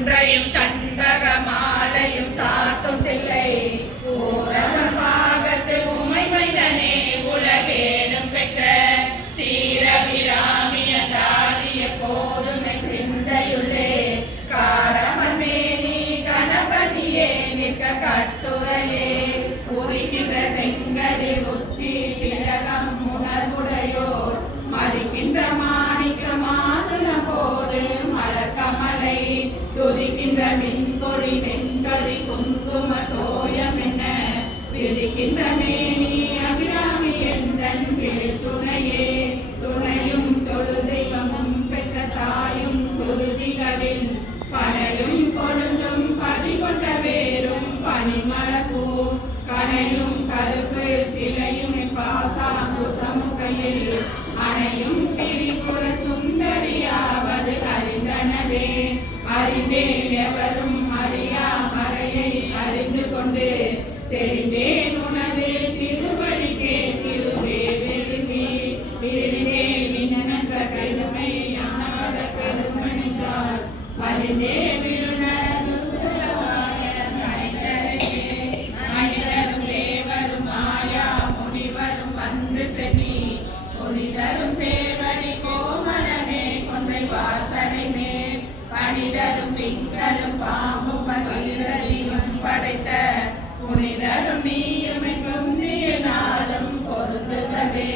ஒன்றையும் சண்பக மாலையும் சாத்தும் தில்லை பாகத்து உமை மைதனே உலகேனும் பெற்ற சீரபிராமிய தாரிய போதுமை சிந்தையுள்ளே காரமேனி கணபதியே நிற்க கட்டுரையே உரிக்கின்ற செங்கரி உச்சி திலகம் உணர்வுடையோர் மதிக்கின்ற மாணிக்க மாதுள போது மலர் கமலை துதிக்கின்ற மின்கொடி வெண்கொடி குங்கும தோயம் என்ன விதிக்கின்ற மேனி அபிராமி என்றன் விழி துணையே துணையும் தொழு தெய்வமும் பெற்ற தாயும் சுருதிகளில் பனையும் கொழுந்தும் பதிகொண்ட வேரும் பனிமலப்பூ கனையும் கருப்பு சிலையும் பாசாங்குசமுகையில் அணையும் திரிபுர சுந்தரியாவது அறிந்தனவே அறிந்தேன் எவரும் அறியா மறையை அறிந்து கொண்டு செறிந்தேன் உனது திருவடிக்கே திருவே விரும்பி விருந்தேன் நின்ற கருமை யாத கருமணித்தார் அறிந்தே பனிதரும் திங்களும் பாம்பும் பகிரலியும் படைத்த புனிதரும் நீயுமை பொன்றிய நாளும் பொருந்துகவே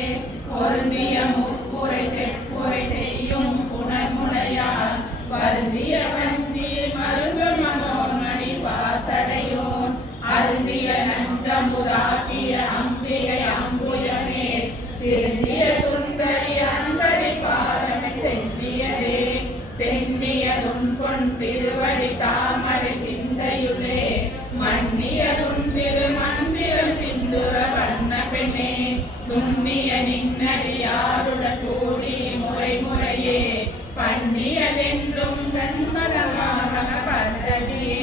பொருந்திய முப்புரை செப்புரை செய்யும் புனர்முறையார் வருந்திய வஞ்சி மருங்க மனோன்மணி வாசடையோன் அருந்திய நஞ்சமுதாக்கிய அம்பிகை அம்புயமே திருந்திய சுந்தரி அந்தரி பாதமை செந்தியதே சென்னியதும் பொன் திருவடி தாமரை சிந்தையுள்ளே மன்னியதும் திரு மந்திரம் சிந்துர வண்ண பெண்ணே துண்ணிய நின்னடியாருட கூடி முறை முறையே பண்ணியதென்றும் கண்மணமாக பந்ததியே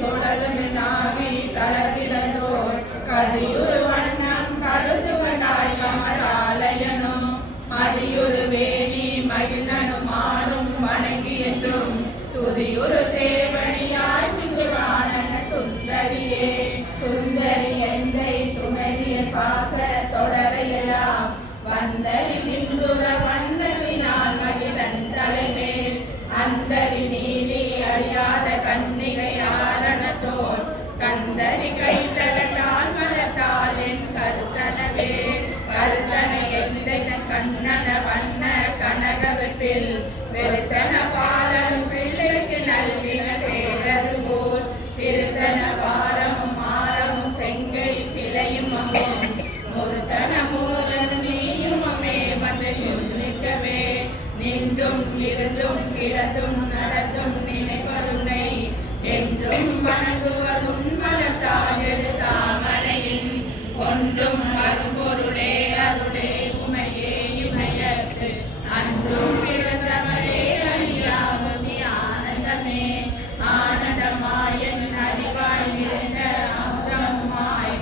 தொடரும் நாவி தளர்விடந்தோர் கதியுரு வண்ணம் கருதுவனாய் கமலாலயனும் மதியுரு வேணி மகிழனும் ஆடும் வணங்கி என்றும் துதியுரு சேவணியாய் சிந்துரானன சுந்தரியே சுந்தரி எந்தை துணைய பாச தொடரையெல்லாம் வந்தரி சிந்துர வண்ணவினால் மகிழன் தலைமேல் அந்தரி நீலி அறியாத கண்ணிகை ஆரணத்தோர் கந்தரி கைத்தளத்தால் மலத்தால் என் கருத்தனவே கருத்தனை எந்தை கண்ணன வண்ண கனகவற்றில் வெறுத்தன பாலனும் பிள்ளைக்கு நல்கின பேரருவோர் திருத்தன பாரமும் மாறமும் செங்கை சிலையும் அம்மும் முருத்தன மூலன் நீயும் அம்மே வந்து நிற்கவே நின்றும் இருந்தும் கிடந்தும் நடந்தும் நினைப்பதுன்னை என்றும் வணங்குவதும் மலத்தால் எழுதாமரையின் கொண்டும் அரும்பொருளே அருளே உமையே இமையத்து அன்றும் பிறந்தவரே அறியாமணி ஆனந்தமே ஆனந்தமாயன் அறிவாய் இருந்த அமுதமுமாய்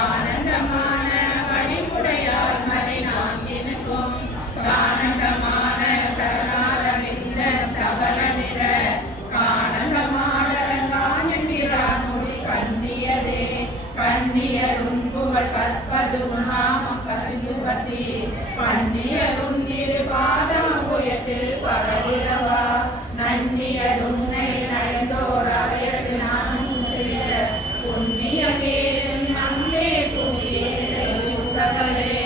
ஆனந்தமான வழிமுடையார் மறை நான் எனக்கும் ஆனந்தமான சரணாதமிந்த தவற நிற கானந்தமான காணிரானுடி கண்ணியதே கண்ணியரும் புகழ் பற்பது நாமம் பசுபதி பன்னியரும் திரு பாதாபுயத்தில் பரவிரவா நன்னியருன்னை நயந்தோர் அவையது நானும் செய்த புண்ணிய பேரும் அங்கே புகியே பூத்தவரே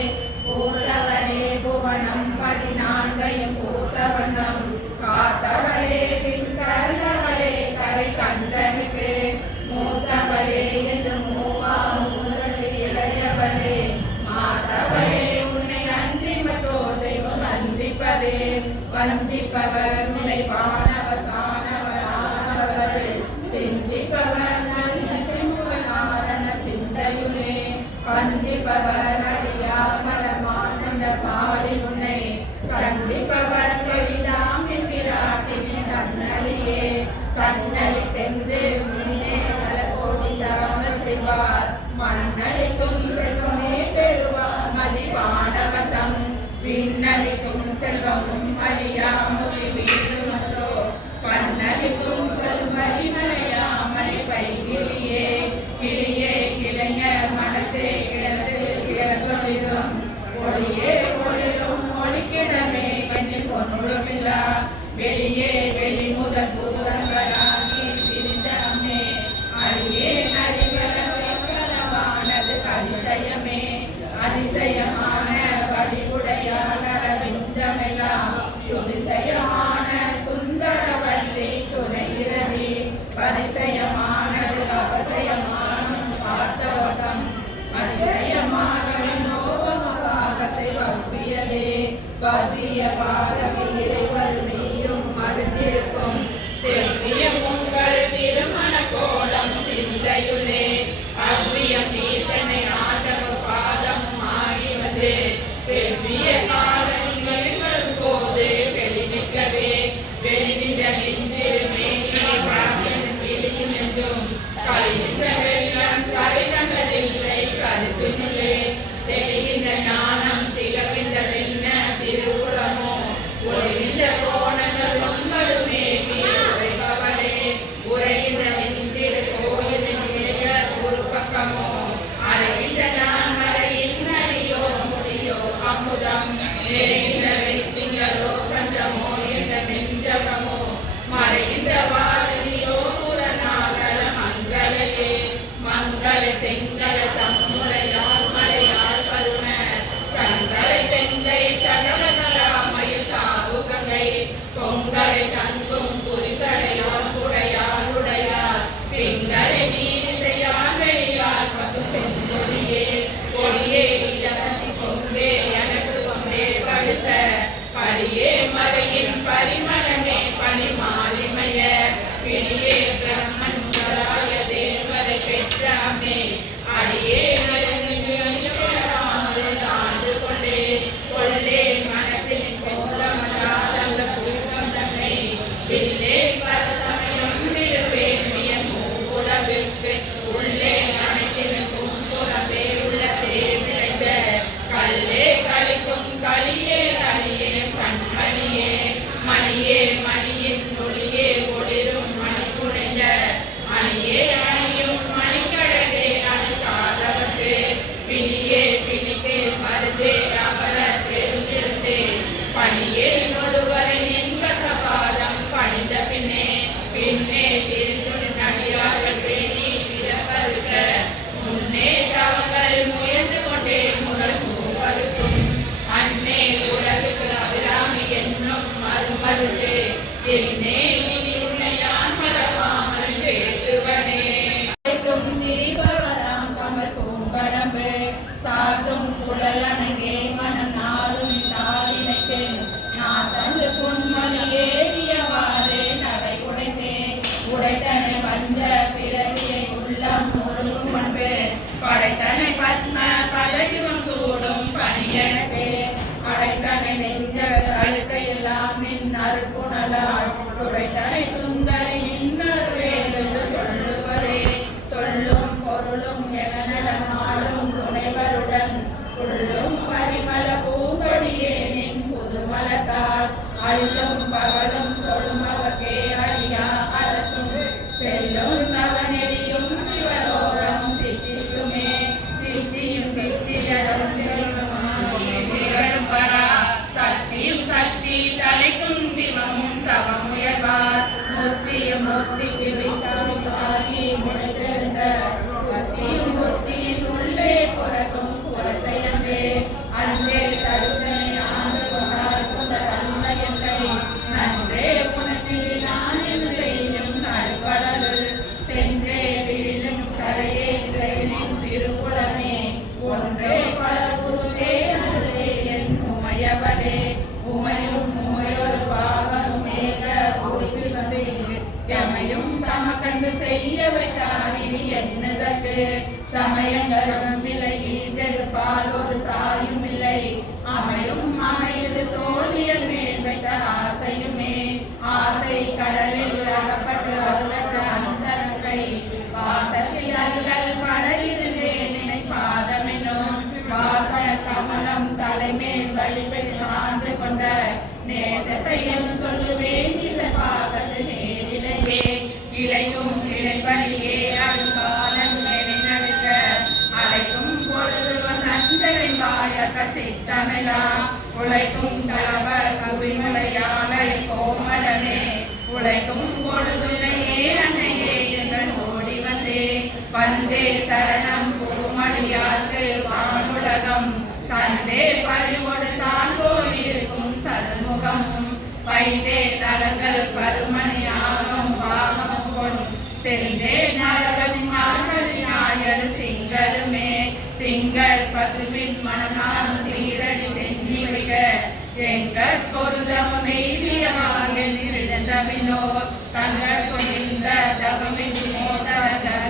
பூத்தவரே புவனம் 14 பூத்தவனம் காத்தவரே பின்கரவரே கரை கண்டனுக்கு மூத்தவரே என்று மூவா இளையவரே மாதவரே உன்னை அன்றி மற்றோ தெய்வம் வந்திப்பதே வந்திப்பவர் உன்னை வானவர் தானவர் ஆனவர் சிந்திப்பவர் நல்ல சிமுகநாரண சிந்தையுளே வந்திப்பவர் அடியாமரமானந்த பாடி உன்னை சந்திப்பவர் கவிதாம் என்கிறாட்டினி தன்னலியே தன்னலி சென்று நீயே நலகோடி தாமல் செய்வார் மண்ணளிக்கும் செல்வமே பெறுவார் மதிவானவதம் விண்ணளிக்கும் செல்வமும் அறியாமுதி வீடு மற்றோ என்றும் கழிகின்ற வெள்ளம் கரை கண்டதில்லை கருத்துள்ளே தெரிகின்ற ஞானம் திகழ்கின்றதென்ன திருவுளமோ ஒழுகின்ற கோணங்கள் ஒன்பதுமே உரைபவளே உரைகின்ற திரு கோயிலின் ஒரு பக்கமோ அறைகின்ற நான் மறையின் அடியோ முடியோ அமுதம் நிறைகின்ற வெற்றிகளோ பஞ்சமோ என்ற நெஞ்சகமோ மறைகின்ற வாரிதியோ புறநாகர மங்களையே மங்கள செங்கல சம்முலையால் மலையால் கருண சங்கலை செங்கை சகல கலாமையில் தாவு கங்கை பொங்கலை தங்கும் புரிசடையால் உடையால் உடையால் திங்களை நீரிசையால் வெளியால் பசு பெண்கொடியே கொடியே இலகசி கொண்டே எனக்கு கொண்டே படுத்த படியே மறையின் பரிமளமே பணிமாலிமய பிடியே பிரம்மன் முதலாய தேவரை பெற்றாமே அடியே ஆண்டு கொண்டே கொள்ளே மனத்தில் கோலமலாதல்ல புழுக்கம் தன்னை பிள்ளே பரசமயம் விருவேன்மிய மூலவிற்கு உள்ளே அனைத்திற்கும் புறப்பே உள்ளதே விளைந்த கல்லே கலிக்கும் களியே கலியே கண்மணியே மணியே மணியின் ஒளியே ஒளிரும் மணி குறைந்த அணியே அணியும் மணிக்கழகே அணிக்காதவர்க்கு பிணியே பிணிக்கு மருந்தே அபர பெருந்திருந்தே பணியே ஒருவரின் இன்பக பாதம் பணிந்த பின்னே பின்னே திருத்துணி நடிகார்கள் பேணி விடப்பருக்க முன்னே தவங்கள் முயன்று கொண்டே முதல் மூவருக்கும் அன்னே உலகுக்கு அபிராமி என்னும் மறுமருது என்னே இனி உன்னையான் மறவாமல் பேசுவனே திரிபவராம் கமல் பூங்கடம்பு சாத்தும் குழலனங்கே மனம் நாளும் தாளினைத்தேன் நான் தந்து பொன்மணி ஏறியவாறே நகை உடைத்தேன் உடைத்தனை வந்த பிறவியை உள்ளம் முருகும் பண்பு படைத்தனை பத்ம பதயுகம் சூடும் பணியனத்தே அடைத்தனை நெஞ்ச அழுக்கையெல்லாம் நின் அருப்புணலால் துடைத்தனை சுந்தரி நின்னருவேல் என்று சொல்லுவரே சொல்லும் பொருளும் எவனடமாடும் துணைவருடன் புள்ளும் பரிமள பூங்கொடியே நின் புதுமலத்தால் அள்ளும் பகலும் தொழுமவகே அழியா அரசும் செல்லும் நவநெறியும் சிவலோகம் சித்தியுமே சித்தியும் சித்தியடும் திகழும் பரா சக்தியும் சக்தி தலைக்கும் சிவமும் சவமுயர்வார் மூர்த்தியும் மூர்த்திக்கு வித்தாகி முளைத்திருந்த புத்தியும் புத்தியின் உள்ளே புறக்கும் புறத்தையன்றே அன்றே தருணை ஆண்டு கொண்டார் சுடர் அன்னையன்றை நன்றே உனக்கு நான் என்று செய்யும் நடுவடலுள் சென்றே வீழும் கரையே வெயிலின் திருக்குளமே ஒன்றே பல குருவே அதுவே என் உமையவளே உமையும் உமையொரு பாகனும் மேக உருவி வந்து எமையும் தமக்கண்டு செய்ய வைசாலினி என்னதற்கு சமயங்களும் இல்லை ஈண்டெடுப்பால் ஒரு தாயும் இல்லை அமையும் அமையது தோல்வியல் மேல் வைத்த ஆசையுமே ஆசை கடலில் அகப்பட்டு அருளற்ற அந்தரங்கை வாசத்தில் அல்லல் படையிலே நினைப்பாதமெனும் வாச கமலம் தலைமேல் வழிபெண் ஆண்டு கொண்ட நேசத்தையும் சொல்லுவேன் பாகத்து நேரிலேயே இளையும் இளைப்பணியே அழுகாலம் நடக்க அழைக்கும் பொழுது நந்தரின் வாழக்க சித்தமெலா உழைக்கும் தரவ கவிமலையாளை கோமடமே உழைக்கும் பொழுதுனையே அன்னையே எங்கள் ஓடி வந்தே வந்தே சரணம் பூமணியாக்கு வானுலகம் தந்தே பறிவொடு தான் போயிருக்கும் சதுமுகமும் வைத்தே தலங்கள் பருமணியாகும் பாகம் கொண்டு சென்றே நரகன் ஞாயிறு திங்களுமே திங்கள் பசுவின் மனநாள் சீரடி செஞ்சு வைக்க எங்கள் பொருதம் நெய்வியமாக இருந்தவினோ தங்கள் கொண்டிருந்த தவமின் மோத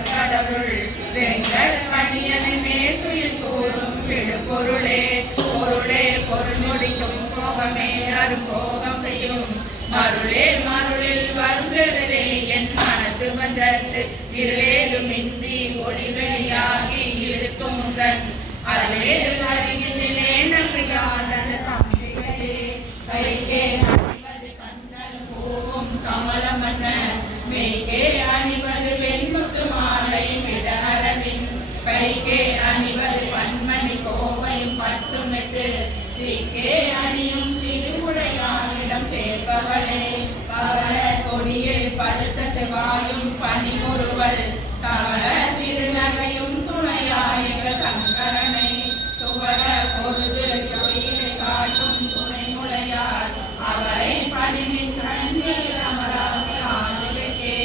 கடவுள் வெங்கள் மணியனை மேற்குயில் கூறும் விடுபொருளே பொருளே பொருள் முடிக்கும் போகமே அரும்போகம் செய்யும் மருளே மருளில் வருகிறதே என் மனத்து வந்தது இருளேதுமின்றி ஒளிவெளியாகி இருக்கும் உந்தன் அருளேது அருகினிலே நம்பியாளர் தம்பிகளே கைகே அணிவது கண்ணன் பூவும் கமலமன்ன மெய்கே அணிவது வெண்முத்து மாலை விடரவின் கைகே அணிவது பன்மணி கோவையும் பட்டுமெட்டு ஸ்ரீகே அணியும் திருமுடையானிடம் சேர்ப்பவளே பவள கொடியில் படுத்த செவ்வாயும் பனிமுறுவல் தவள திருநகையும் துணையாயக சங்கரனை துவர பொருது ஜொயிலை காட்டும் துணை முளையார் அவளை பணிமின் கண்ணில் அமராக ஆளுகே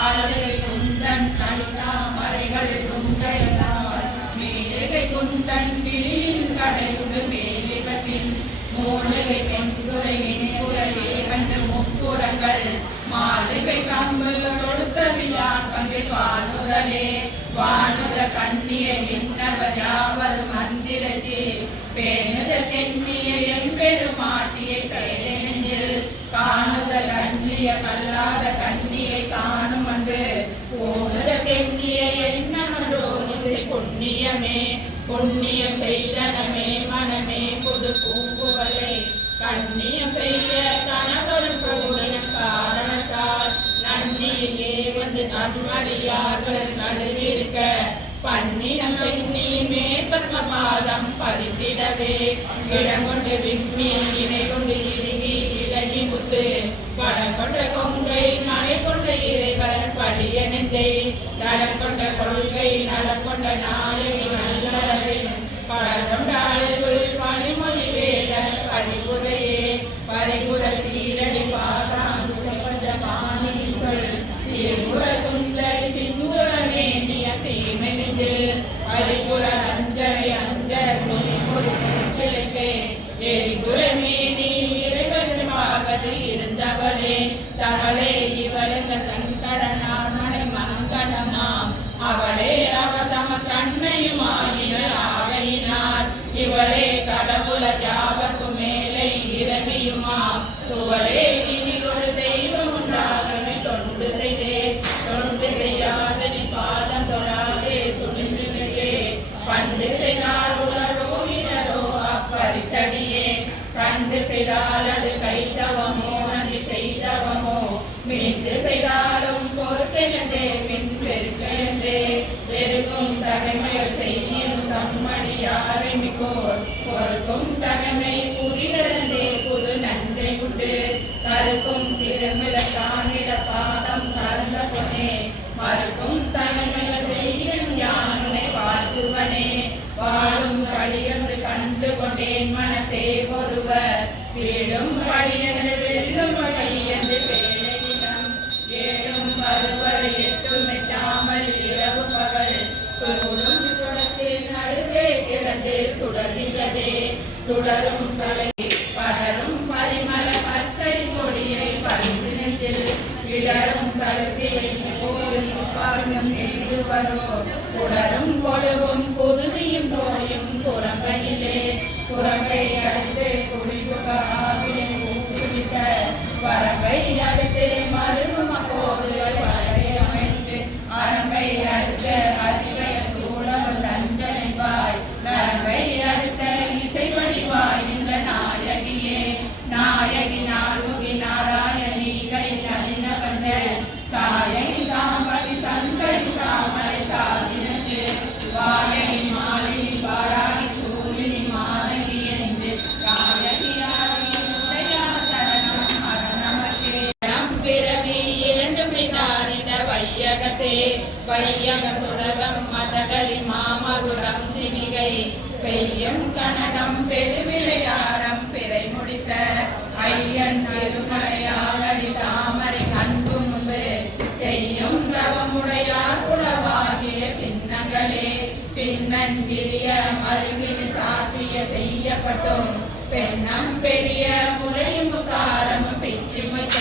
ஆளுகை குந்தன் கடிதா மறைகள் குந்தையதார் மேலுகை குந்தன் கிளியின் கடைந்து மேலிவற்றின் மூலிகை பெண்குறை நின்குறையே கண்டு முப்புறங்கள் மாலுகை கம்பு கொடுத்தவியான் பங்கில் வானுதலே வானுத கண்ணிய நின்றவர் யாவர் மந்திரத்தே பேணுத சென்னிய என் பெருமாட்டியை கையில் காணுத கண்ணிய கல்லாத கண்ணியை காணும் அன்று போனுத பெண்ணிய என்னமன்றோ புண்ணியமே புண்ணியம் செய்தனமே மனமே புது பூங்குவலை கண்ணியம் செய்ய கணவரும் போன காரணத்தால் நன்னியிலே வந்து நன்மடியார்கள் நடுவிருக்க பன்னினம் பெண்ணியுமே பத்மபாதம் பறித்திடவே இடங்கொண்டு விம்மி இணை கொண்டு இறுகி இலகி முத்து படங்கொண்ட கொங்கை நடை கொண்ட இறைவன் பழிய நெஞ்சை நடக்கொண்ட கொள்கை நடக்கொண்ட நாளை நல்லறின் படங்கொண்ட அழகுள் பனிமொழி வேதன் பரிபுரையே பரிபுர சீரடி பாசான் பாணி சொல் சீர்புர சுந்தரி சிந்துர மேனிய தீமை நெஞ்சில் பரிபுர அஞ்சரை அஞ்ச துணிபொரு கிழக்கே எரிபுர மேனி இறைவன் பாகத்தில் இருந்தவளே தவளே இவளுங்க சங்கரனார் மனை மனங்கடமாம் அவளே அவர் தம கண்ணையும் ஆகிய ஆகையினார் இவளே கடவுள யாவர்க்கு மேலே இறங்கியுமாம் துவளே இனி ஒரு தெய்வம் உண்டாகவே தொண்டு செய்தே தொண்டு செய்யாதனி பாதம் தொழாதே துணிந்துவே பண்டு செய்தார் உலரோகினரோ அப்பரிசடியே கண்டு செய்தால் அது கைத்தவமோ நன்றி செய்தவமோ மீண்டு செய்தாலும் பொறுத்தென்றே பின் பெருக்கென்றே பெருக்கும் தகைமைகள் செய்யும் தம்மடியாரை மிகோர் பொறுக்கும் தகைமை புரிதே புது நன்றை உண்டு கருக்கும் திருமிழக்கானிட பாதம் கலந்த பொனே மறுக்கும் தகைமைகள் செய்யும் யானை வாழ்த்துவனே வாழும் வழியென்று கண்டு கொண்டேன் மனத்தே ஒருவர் தேடும் வழியென்று வெல்லும் வழி என்று வேலையிடம் ஏழும் வருவரை எட்டும் மெட்டாமல் இரவு பகல் சூடும் சுடத்தில் நடுவே கிடந்தே சுடர்கிறதே சுடரும் தலை படரும் பரிமள பச்சை கொடியை பறிந்து நெஞ்சில் இடரும் கருவியை பாருங்கள் நெய்து வரோ உடரும் பொழுவும் பொருதியும் தோயும் புறங்கையிலே புறங்கை அடுத்து குடிபுக ஆவினை ஊக்குவித்த வரங்கை அடுத்து மருகும் அப்போது வரகை அமைத்து அரங்கை அடுத்த அறிவை சூழல் தஞ்சனைவாய் நரங்கை அடுத்த இசை வடிவாய் இந்த நாயகியே நாயகி நாளுகி நாராயணி கை நலின வந்த சாயகி சாம்பதி சந்தரி சாமரை சாதினச்சு வாயகி மாலினி பாராகி சூழினி மாதகி என்று காயகி ஆகி உடையாசரணம் மரணமக்கே பிறவி இரண்டு பிதாரிட வையகத்தே வையக புரகம் மதகளி மாமகுடம் சிவிகை பெய்யும் கனகம் பெருவிளையாரம் பிறை முடித்த ஐயன் திருமலையாளடி தாமரை கண்பு முன்பு செய்யும் தவமுடையார் குலவாகிய சின்னங்களே சின்னஞ்சிறிய மருகில் சாத்திய செய்யப்பட்டும் பெண்ணம் பெரிய முளையும் காரமும் பிச்சு வைத்த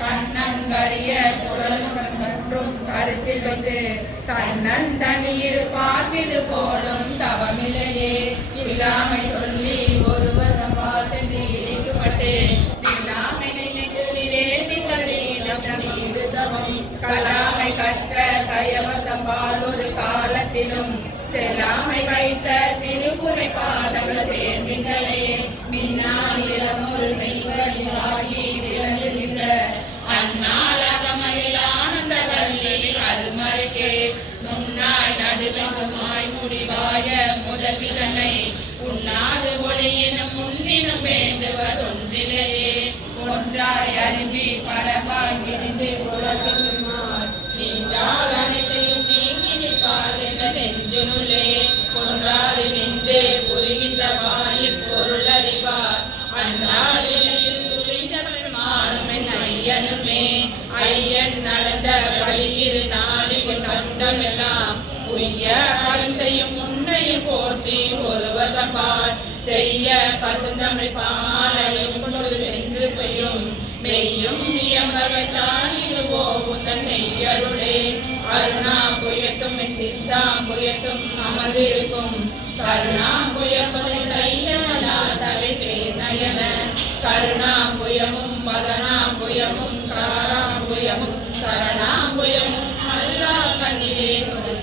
கண்ணங்கரிய குழலும் கருத்தில் வைத்து தன்னன் தனியில் பார்க்கிது போலும் தவமில்லையே இல்லாமை சொல்லி ஒருவர் சென்று இணைக்கப்பட்டு இல்லாமை நினைத்து நீரேந்தி தள்ளிடம் நீடுதா காலமும் கலாமை கற்ற கயவத்தம்பால் ஒரு காலத்திலும் செல்லாமை வைத்த சிறுபுரை பாதங்கள் சேர்ந்தின்றே மின்னாயிரம் ஒரு நெய்வழிவாகி விளங்குகின்ற அந்நாளகமயில் ஆனந்த வள்ளி அருமருகே முன்னாய் நடுவெங்குமாய் முடிவாய முதல்விதனை உண்ணாது ஒளியினும் முன்னினும் வேண்டுவதொன்றிலேயே ஒன்றாய் அரும்பி பலவாய் விரிந்து உலகுமாய் நீண்டால் அனைத்தையும் நீங்கி நிற்பார் என்ற நெஞ்சினுள்ளே ஒன்றாறு நின்று புரிகின்ற வாயிற் பொருள் அறிவார் அன்றாடியில் துணிந்தவருமானுமே ஐயனுமே ஐயன் நடந்த வழியில் நாளில் கண்டமெல்லாம் உய்ய பலன் செய்யும் உன்னையும் போற்றி ஒருவதம்பால் செய்ய பசுந்தமிழ் பாலையும் கொண்டு சென்று பெய்யும் நெய்யும் நியமவைத்தான் இது போகுதன் நெய்யருளே அருணா புயத்தும் சித்தாம் புயத்தும் அமர்ந்திருக்கும் கருணா புயமுறை கையமலா தலை சேநயன கருணா புயமும் பதனா புயமும் காரா புயமும் சரணா புயமும் அல்லா கண்ணிலே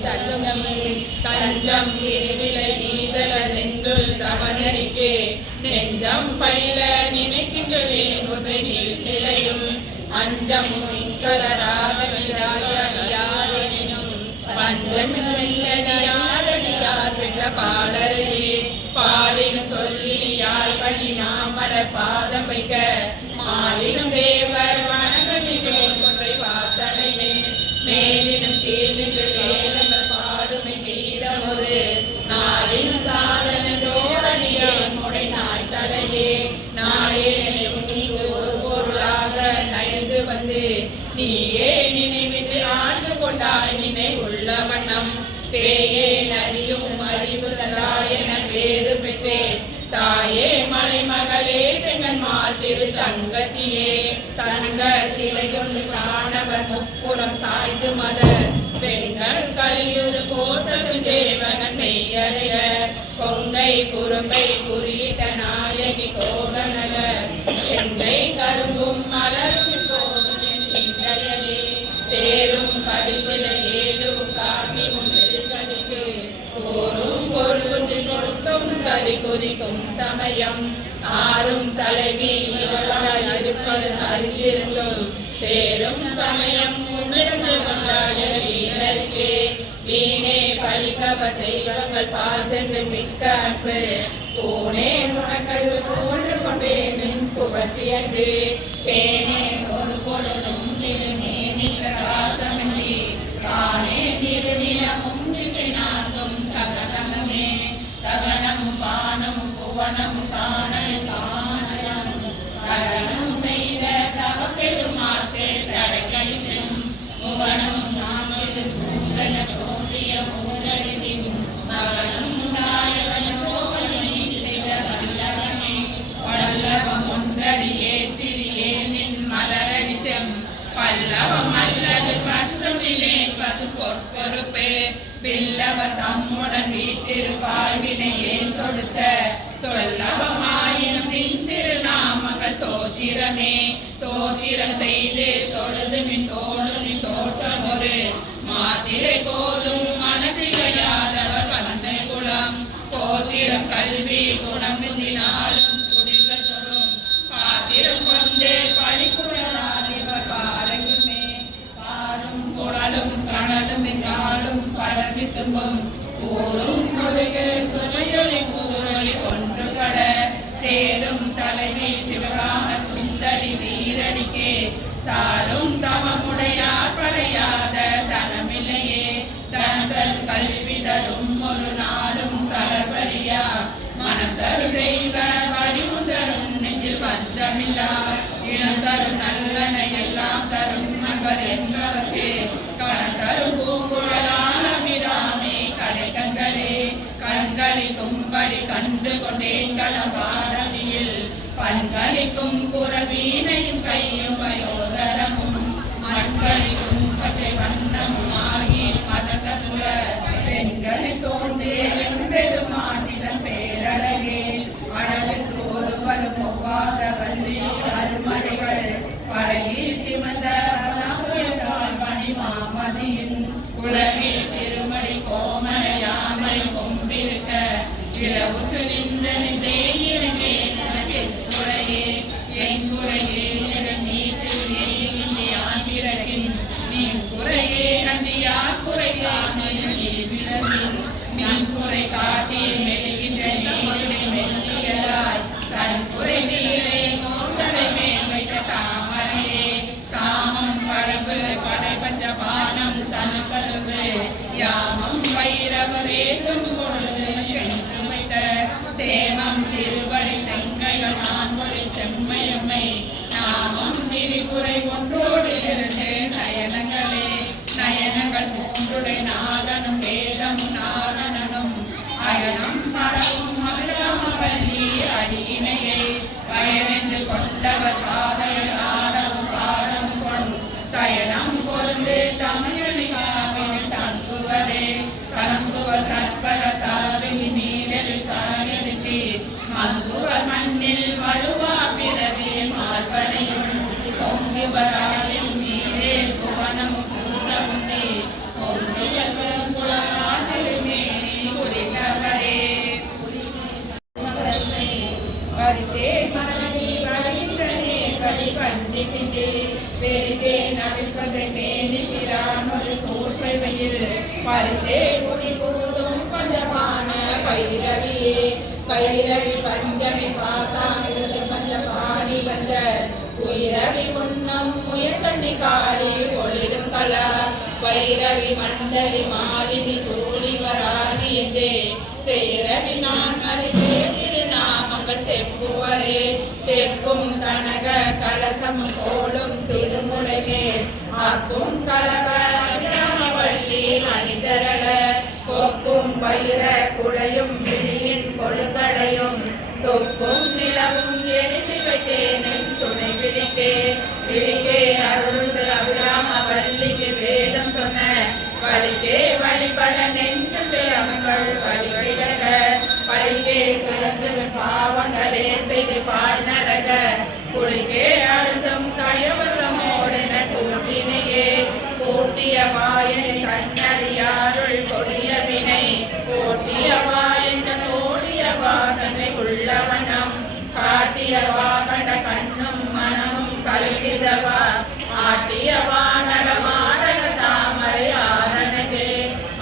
தல்லுமே தஞ்சம் விலை ஈதல நெஞ்சுள் தவனரிக்கே நெஞ்சம் பயில நினைக்கின்றேன் உதை நீர் சிலையும் அஞ்சமும் இஸ்கலராக யாரெனும் பஞ்சமில்லடியாரடியார் வெள்ள பாலரையே பாலினும் சொல்லியால் பணி நாமர பாதம் வைக்க மாலினும் தேவர் வணங்கிலே கொன்றை வாசனையே மேலினும் தீர்ந்து வேதங்கள் பாடுமை நீடமொரு நாளினும் சாதன ஜோரடியே முடை நாய் தலையே நாயே நீங்க ஒரு பொருளாக நயந்து வந்து நீயே நினைவிட்டு ஆண்டு கொண்டாய் நினை உள்ள வண்ணம் பேயே நரியும் அறிவு தராயன வேறு பெற்றேன் தாயே மலைமகளே செங்கன்மால் திரு தங்கச்சியே தங்க சிலையொன்று காணவர் முப்புறம் சாய்ந்து மத பெண்கள் கலியுறு கோத்தது தேவகன் மெய்யடைய கொங்கை குறும்பை குறியிட்ட நாயகி கோவனவர் செங்கை கரும்பும் மலரும் போதும் தேரும் கடிசில ஏதும் காட்டியும் பெருகடிக்கு போரும் பொருள் கொடுக்கும் கறி குறிக்கும் சமயம் ஆறும் தலைவி இருப்பது அறிந்திருந்தும் தேரும் சமயம் முன்னிடந்து கொண்டாய வீணருக்கே வீணே பழிக்கவ செய்வங்கள் பால் சென்று மிக்க அன்பு போனே உனக்கது போன்று கொண்டேன் நின் புகழ்ச்சியன்று பேனே ஒரு பொழுதும் பிரகாசமின்றி தானே திருநிலமும் திசை நான்கும் தகனமே தகனமும் பானமும் புவனமும் காணல் காணலும் தகனம் செய்த தவ பெருமாற்கள் தடைக்கழிக்கும் புவனம் நான்கு பூங்கல தோன்றிய மூதறிவின் மகனும் உண்டாயவன் கோவலனை செய்த வல்லவனே வல்லவம் ஒன்றடியே சிறியே நின் மலரடிசம் பல்லவம் அல்லது பற்றுமிலே பசு பொற்பொறுப்பே பில்லவ தம்முடன் வீட்டிருப்பாழ்வினை ஏன் கொடுத்த சொல்லவமாயினும் நின் சிறு நாமங்கள் தோத்திரமே தோத்திரம் செய்து தொழுது மின் தோழு நின் தோற்றம் ஒரு மாத்திரை போதும் மனதிகையாதவர் வந்த குலம் கோத்திரம் கல்வி குணம் விந்தினாலும் குடிகள் தொடும் பாத்திரம் கொண்டு பழிக்குழலாதிவர் பாருமே பாரும் குழலும் கணலும் எங்காலும் பரவி சும்பும் கூறும் முருகு சுமையொலி கூறொலி ஒன்றுபட சேரும் தலைவி சிவகாம சுந்தரி சீரடிக்கே சாரும் தவமுடையார் படையாத தனமில்லையே தனதல் கல்வி தரும் ஒரு நாளும் தளர்வரியா மனம் தரு தெய்வ வடிமுதரும் நெஞ்சில் பஞ்சமில்லா இனம் தரும் நல்லன எல்லாம் தரும் நண்பர் என்பவர்க்கு கணம் தரும் பூங்குழலால் அமிராமே கடைக்கண்களே கண்களிக்கும்படி கண்டு கொண்டேன் களபாரதியில் பண்களிக்கும் குறவீனையும் கையும் வயோதரமும் மண்களிக்கும் பச்சை வண்ணமும் ஆகி மதகத்துற பெண்களை தோன்றே பெருமானிடம் பேரழகே உலகில் திருமணி கோமலையாமை கொம்பிருக்க இரவுற்று நின்ற நின்றே இறங்கே என் குறையே என் குறையே நீட்டு எரிகின்ற ஆந்திரத்தின் நீ குறையே கண்டியா குறையா மீன் குறை காட்டி மெல்கின்ற நீருடை மெல்லியலாய் தன் குறை நீரை நோக்கடை மேல் வைத்த தாமரையே காமம் படவு படை பஞ்சபானம் தன் கருவு யாமம் வைரவரேசும் பொழுது சென்று வைத்த சேமம் திருவடி செங்கைகள் நான்கொழி செம்மையம்மை நாமம் திரிபுரை ஒன்றோடு இரண்டு நயனங்களே நயனங்கள் மூன்றுடை நாதனும் வேதமும் நாரணனும் அயனம் மரவும் மதுரமவல்லி அடியினையை பயனென்று கொண்டவர் பாதையில் ஆடவும் பாடம் கொண்டு சயனம் பொருந்து தமிழில் தங்குவரே தங்குவர் கற்பக தாவினி நீரில் காயெழுப்பி மங்குவர் மண்ணில் வலுவா பிறவி மால்வனையும் பொங்குவராயும் நீரே புவனம் பூதவுந்தி பொங்குவரும் குலநாட்டிலுமே நீ குறித்தவரே வரித்தே மரணி வழிந்தனே களி கண்டிப்பின்றே வேறுகே நடிப்பதை மேலி பிரானொரு கூற்றைவையில் பரித்தே குடி கூதும் பஞ்சமான பைரவியே பைரவி பஞ்சமி பாசாங்கு பஞ்சபாணி பஞ்ச உயிரவி முன்னம் முயசன்னி காளி ஒளிரும் கலா வைரவி மண்டலி மாலினி சூழிவராகி என்றே சேரவி நான் மறித்தே திருநாமங்கள் செப்புவரே செப்பும் கனக கலசம் போலும் திருமுறை மேல் ஆக்கும் கலவ வள்ளி அணிதரள கொப்பும் வைர குடையும் பிடியின் கொழுக்கடையும் தொப்பும் நிலவும் எழுதி வைத்தேனின் துணை பிடித்தே பிடித்தே அருள் அபிராம வள்ளிக்கு வேதம் சொன்ன வழிக்கே வழிபட நெஞ்சு அவங்கள் வழிகிடக பழிக்கே சுழந்து பாவங்களே செய்து பாழ்நரக குளிக்கே அழுந்தும் கயவரமோடென கூட்டினையே கூட்டிய வாயின் கண்ணறியாருள் கொடிய வினை கூட்டிய வாயின் ஓடிய வாதனை உள்ளவனம் காட்டியவா கண்ட கண்ணும் மனமும் கல்கிதவா ஆட்டியவா நடமாடக தாமரை ஆரணகே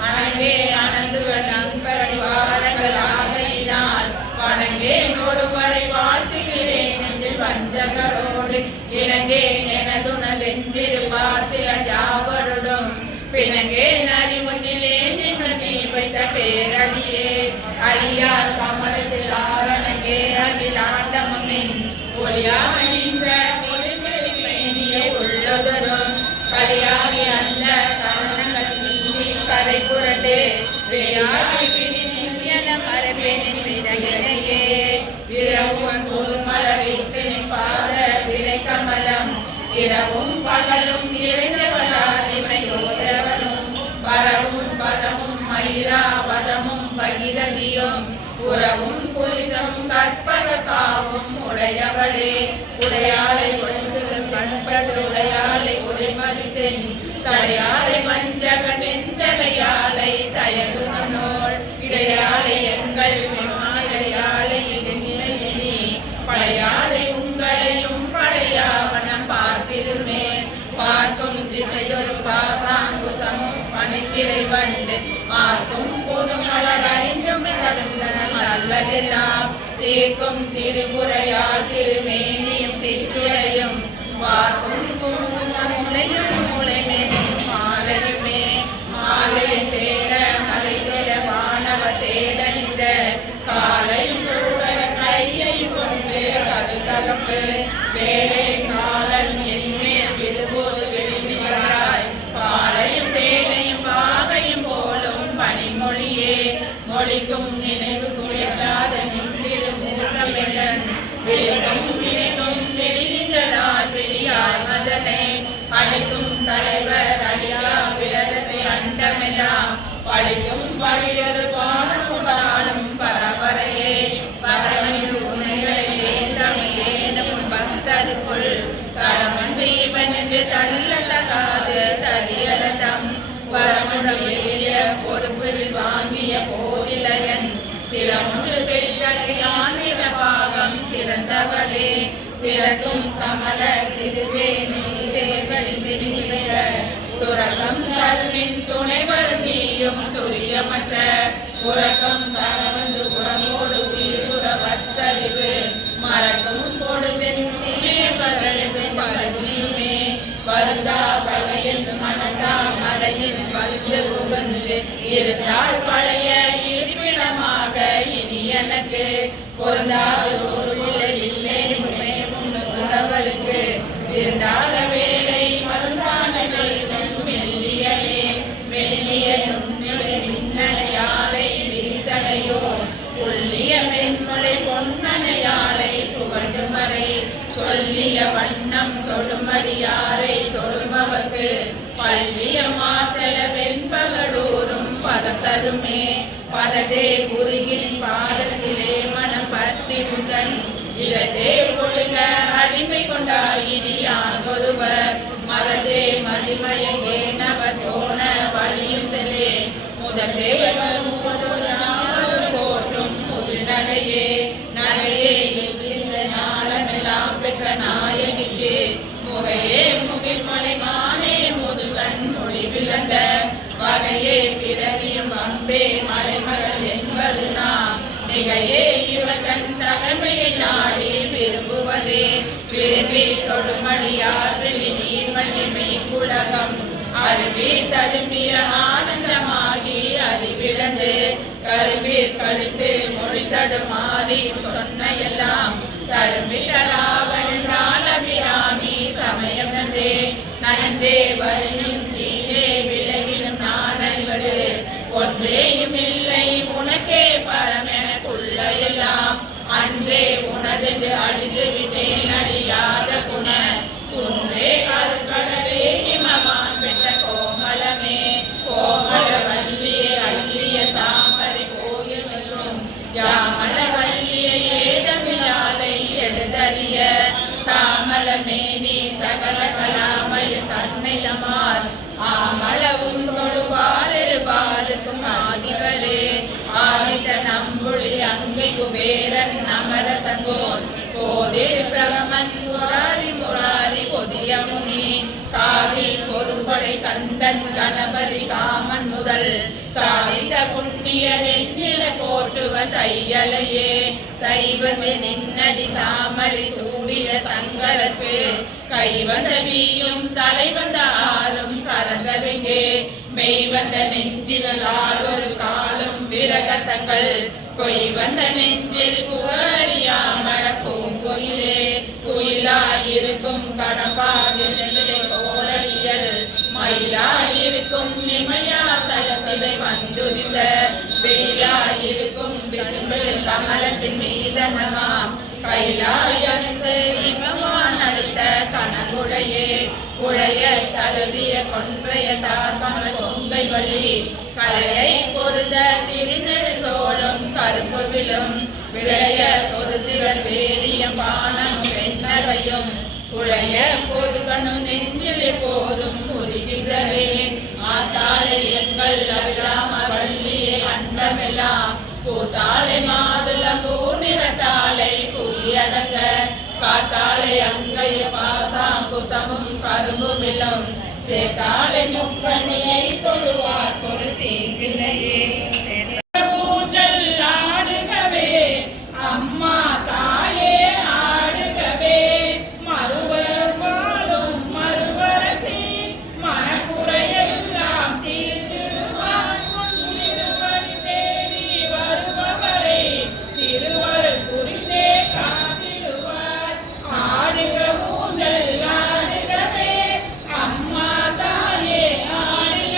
அணங்கே அணங்குகள் நண்பரை வாரங்கள் ஆகையினால் வணங்கே ஒருவரை வாழ்த்துகிறேன் என்று வஞ்சகரோடு இணங்கே எனதுணவென்றிருவார் சில யாவருடும் பிணங்கே நரி முன்னிலே நின்று நீ வைத்த பேரடியே அடியார் கமலத்தில் ஆரணங்கே அகிலாண்டமின் ஒளியாமணிந்த ஒளிமேனியை உள்ளதரும் கலியாகி அந்த கரணங்கள் கரை புரட்டே வேயாகி மரபேனின் விதையினையே இரவும் மலரின் பாத விரை கமலம் இரவும் பகலும் இறைந்தவளாரிமையோதவனும் பரவும் பதமும் மயிராவதமும் பகிரதியும் உறவும் புலிசம் கற்பக காவும் உடையவளே உடையாளை ஒன்று சண்படு உடையாளை உரிமலிசென் தடையாளை மஞ்சக செஞ்சடையாளை தயங்குமனோள் இடையாளை எங்கள் பெருமாளையாளை இனி பழையாளை உங்களையும் பழையாவனம் பார்த்திருமே பார்க்கும் திசையொரு பாசாங்குசமும் பனிச்சிறை வண்டு பார்க்கும் போதும் மலரைந்தும் நல்லதெல்லாம் தீர்க்கும் திருகுறையால் திருமேனியும் சிற்றுரையும் பார்க்கும் மூளையும் மூளை மாலையுமே மாலையில் தேர மலை பெற வானவ தேடனிட காலையும் கையையும் கொண்டு அது தகப்பு வேலை காலன் என்மேல் விடுவோது விடுவிக்கிறாய் பாலையும் தேனையும் பாகையும் போலும் பனிமொழியே மொழிக்கும் நினைவு குறையாத நின்றிரு மூர்க்கமெடன் விழிக்கும் விழிக்கும் விடுகின்றதால் விழியாய் மதனை அழிக்கும் தலைவர் அழியா விரதத்தை அண்டமெல்லாம் பழிக்கும் பழியது பாலும் பரபரையே பரமையில் உண்மைகளை ஏதம் பக்தருக்குள் தரமன்றி இவன் என்று தள்ளகாது தரியலம் வரமுட எரிய பொறுப்பில் வாங்கிய போதிலையன் சிறமுண்டு செய்யான் பாகம் சிறந்தவளே சிறக்கும் கமல திருவே துறக்கம் தருணின் துணைவர் நீயும் துரியமற்ற உறக்கம் தரவந்து உடம்போடு உயிர்புற வற்றறிவு மறக்கும் கொடுவின் பருவியுமே வருந்தா வகையில் மனதா மலையில் வந்து புகுந்து இருந்தால் பழைய இருப்பிடமாக இனி எனக்கு பொருந்தாத ஒரு இல்லை உறவருக்கு இருந்தால வேலை மருந்தான மெல்லியலே மெல்லிய மின்னலையாலை விரிசலையோ புள்ளிய மென்மொழி பொன்னனையாலை புகழ்ந்து மறை சொல்லிய வண்ணம் தொடுமடியாரை தொழுபவர்க்கு பள்ளிய மாத்தல வெண்பகடூரும் பதத்தருமே பததே குருகின் பாதத்திலே மனம் பற்றி உடன் இதே ஒழுக அடிமை கொண்டாயினியான் ஒருவர் மரதே மதிமயங்கே நவர் போன வழியும் செல்லே முதலே போற்றும் முதில் நகையே நகையே இந்த ஞானமெல்லாம் பெற்ற நாயகிக்கு முகையே முகில் மலைமானே முதுகன் மொழி விளங்க வகையே பிறவியும் வம்பே மலைமகள் என்பது நாம் நிகையே இவன் தலைமையை நாடி விரும்புவதே விரும்பி தொடுமடியாற்றில் நீர்மணிமை உலகம் அருவி தரும்பிய ஆனந்தமாகி அறிவிழந்து கருவி கழித்து மொழி தடுமாறி சொன்ன எல்லாம் தரும்பி தராவென்றால் அபிராமி சமயம் நன்றே வரும் தீரே விலகிலும் நானல்வது ஒன்றேயும் இல்லை உனக்கே பரமெனக்குள்ள எல்லாம் அன்றே உனதென்று அழித்து விட்டேன் அறியாத குண குன்றே கடலே இமமான் பெற்ற கோமலமே கோமல வல்லியே அள்ளிய தாமரை கோயில் வெல்லும் யாமல வல்லியை ஏதமிழாலை எடுதறிய தாமலமேனி சகல கலாமய தன்னையமார் ஆமளவும் தொழுவாருக்கும் ஆதிவரே ஆதித்த நம்புளி அங்கை குபேரன் அமர தங்கோன் போதே பிரமன் முராரி பொதிய முனி காதி பொறுப்படை கந்தன் கணபதி காமன் முதல் சாதித்த புண்ணியர் எண்ணில போற்றுவ தையலையே தைவந்து நின்னடி தாமரை சூடிய சங்கரக்கு கைவந்த நீயும் தலைவந்த ஆறும் கறந்ததுங்கே மெய்வந்த நெஞ்சிலால் ஒரு காலம் விரகத்தங்கள் பொய் வந்த நெஞ்சில் புகழறியாமல பூங்கொயிலே குயிலாயிருக்கும் கடப்பாகிலே கோலவியல் மயிலாயிருக்கும் நிமையா தலத்திடை வந்துதித்த வெயிலாயிருக்கும் கமலத்தின் மீதனமாம் கைலாயனுக்கு இமவான் அளித்த கனகுடையே குழைய தழுவிய கொன்றைய தார்மன கொங்கை வழி கலையை பொருத திரிநெடுந்தோளும் கருப்பு விழும் விளைய பொருதிகள் வேலிய பானம் பெண்ணகையும் உளைய பொருகனும் நெஞ்சில் எப்போதும் உருகின்றே ஆத்தாளை எங்கள் அபிராம வள்ளியை அண்டமெல்லாம் பூத்தாளை மாதுள பூநிறத்தாளை புதியடங்க காத்தாளை அங்கைய பாசாங்குசமும் கரும்புமிலும் சேத்தாளை முக்கணியை தொழுவார் ஒரு தீங்கில்லையே பூஜல் ஆடுகவே அம்மா தாயே ஆடுகவே மறுவர் வாழும் மறுவரசி மனக்குறையெல்லாம் தீர்த்திருவார் திருவடி தேடி வருபவரை திருவருள் புரிந்தே காத்திடுவார் ஆடுக ஊஞ்சல் ஆடுகவே அம்மா தாயே ஆடுக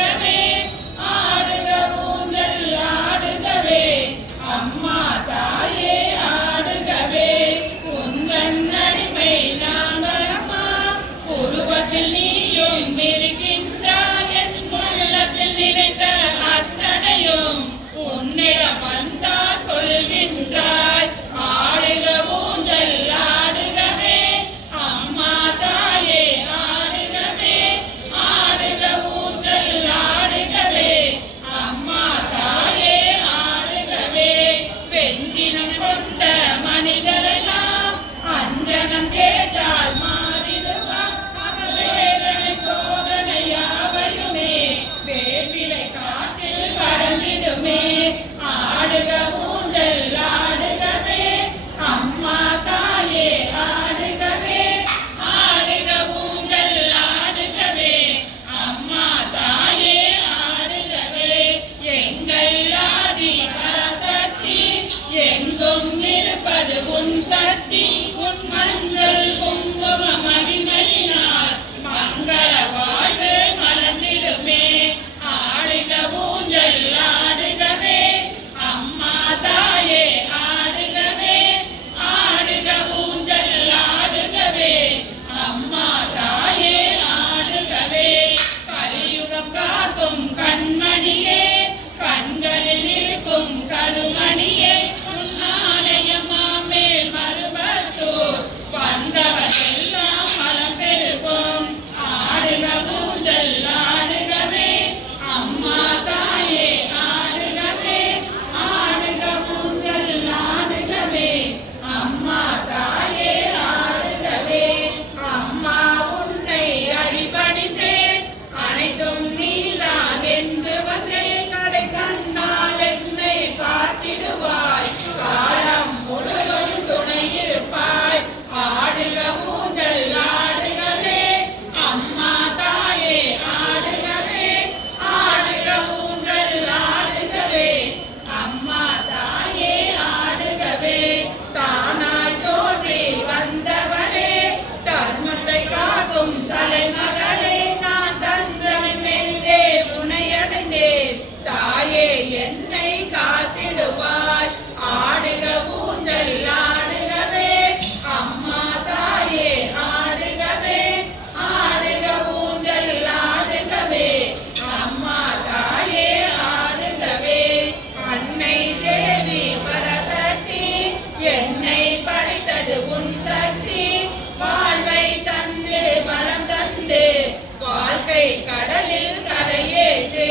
மக்களை கடலில் கரையேற்று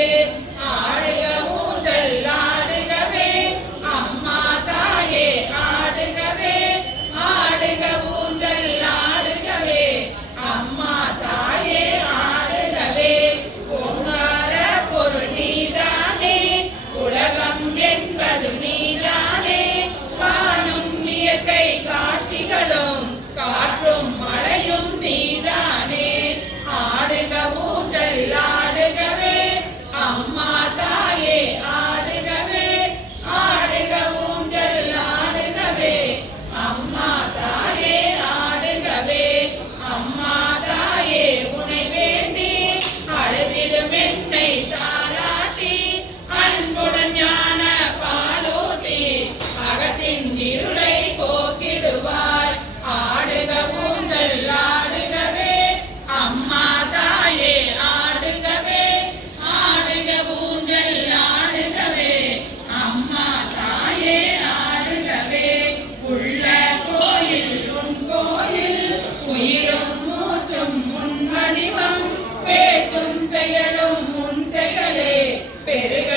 ஆடுக ஊஞ்சல் ஆடுகவே அம்மா தாயே ஆடுகவே ஆடுக ஊஞ்சல் ஆடுகவே அம்மா தாயே ஆடுகவே ஓங்கார பொருள் நீதானே உலகம் என்பது நீதானே காணும் இயற்கை காட்சிகளும் காற்றும் மழையும் நீதானே ஆடுக ஊஞ்சல் ஆடுகவே அம்மா தாயே ஆடுகவே ஆடுக ஊஞ்சல் ஆடுகவே அம்மா தாயே ஆடுகவே அம்மா தாயே உனை வேண்டி அழுதிடும் என்னை தாலாட்டி அன்புடன் ஞான பாலூட்டி அகத்தின் இருளை போக்கிடுவார் ஆடுக ஊஞ்சல் ஆடுகவே அம்மா தாயே ஆடுகவே ஆடுக ஊஞ்சல் ஆடுகவே அம்மா தாயே ஆடுகவே உள்ள கோயில் உன் கோயில் உயிரும் மூச்சும் உன் வடிவம் பேச்சும் செயலும் உன் செயலே பெருக